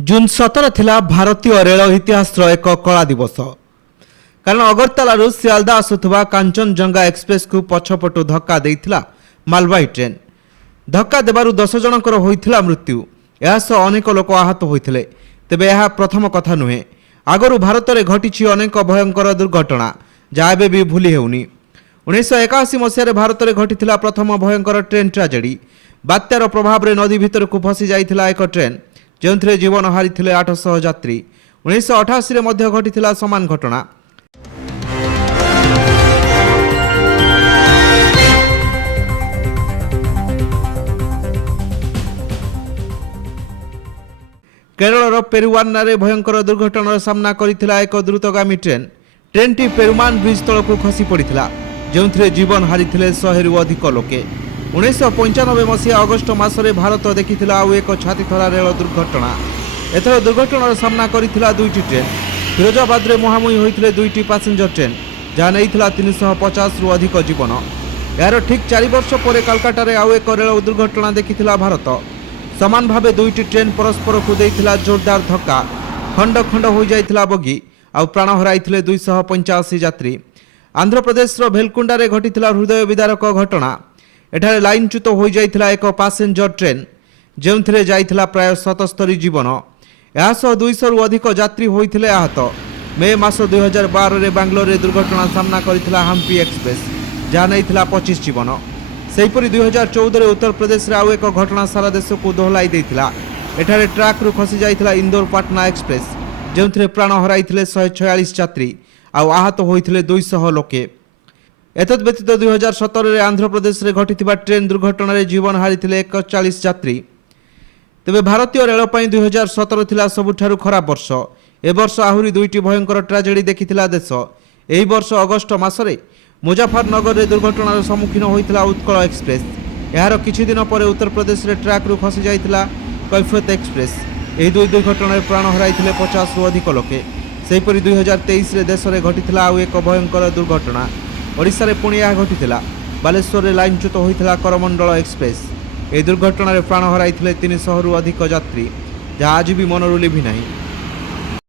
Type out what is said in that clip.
जून 17 थिला भारतीय रेल इतिहास एक कला दिवस। कारण अगरतला सियालदा आसुवा कांचनजंगा एक्सप्रेस को पछपटू धक्का देइथिला मालवाही ट्रेन। धक्का देबारु 10 जनकर होइथिला मृत्यु। यासह अनेक लोक आहत होइथिले। तेबे यह प्रथम कथा नुहे। आगरु भारत में घटी अनेक भयंकर दुर्घटना जहाँ एबे भी भूली हेउनी। 1981 मसीह भारत में घटी प्रथम भयंकर ट्रेन ट्राजेडी। बात्यार प्रभाव में नदी भितर को फसी जाइथिला एक ट्रेन जो जीवन हारी 800 यात्री। 1988 में घटी समान घटना। केरल पेरुवान्नारे भयंकर दुर्घटनार सामना करिथिला एक द्रुतगामी ट्रेन। ट्रेनटी पेरुमान ब्रिज तल को खसी पड़ता जो जीवन हारी 100 रु अधिक लोके। 1995 मसीहा अगस्ट मासरे भारत देखिथिला आउ एक छातीथरा रेल दुर्घटना। एथर दुर्घटनार सामना करिथिला दुईटी ट्रेन। फिरोजाबाद में मुहांमुही होइथिले दुईटी पैसेंजर ट्रेन जहाँ नैथिला 350 रु अधिक जीवन। यार ठीक 4 वर्ष पर कलकाता आउ एक रेल दुर्घटना देखिथिला भारत। समान भावे दुईटी ट्रेन परस्पर को देइथिला जोरदार धक्का। खंड खंड हो जाइथिला बगी आउ प्राण हराइथिले 285 यात्री। आंध्र प्रदेश भेलकुंडारे घटिथिला हृदय विदारक घटना। एठारे लाइनच्युत हो जाइथिला एक पैसेंजर ट्रेन जो जाइथिला प्राय 77 जीवन। यासह 200 रु अधिक यात्री होइथिले आहत। मे मास 2012 रे बांग्लोर रे दुर्घटना सामना करिथिला हम्पी एक्सप्रेस जहाँ नैथिला 25 जीवन। सेहीपरि 2014 रे उत्तर प्रदेश रे आउ एक घटना सारा देश को दोहलाई देइथिला। एठारे ट्रक रु खसी जाइथिला इंदौर पाटना एक्सप्रेस जो प्राण हराइथिले 146 यात्री आउ आहत होइथिले 200 लोके। एतद व्यतीत 2017 रे आंध्र प्रदेश रे घटिथिबा ट्रेन दुर्घटना रे जीवन हारिथिले 41 यात्री। तेबे भारतीय रेल पई 2017 थिला सबुठारु खराब वर्ष। ए वर्ष आहुरी दुईटी भयंकर ट्राजेडी देखिथिला देश। एही वर्ष अगस्ट मासरे मुजफ्फरनगर रे दुर्घटनार सम्मुखीन होइथिला उत्कल एक्सप्रेस। यार किछि दिन पर उत्तर प्रदेश रे ट्रक रु खसी जाइथिला कैफियत एक्सप्रेस। एही दुई दुर्घटना रे प्राण हराइथिले 50 रु अधिक लोके। सेहीपरि 2023 रे देश रे घटिथिला आउ एक भयंकर दुर्घटना। ओडिशा रे पुणी यह घटिथिला। बालेश्वर रे लाइनच्युत होइथिला करमंडल एक्सप्रेस। एही दुर्घटना रे प्राण हराइथिले 300 रु अधिक यात्री जहाँ आज भी मनरु लिभि नाही।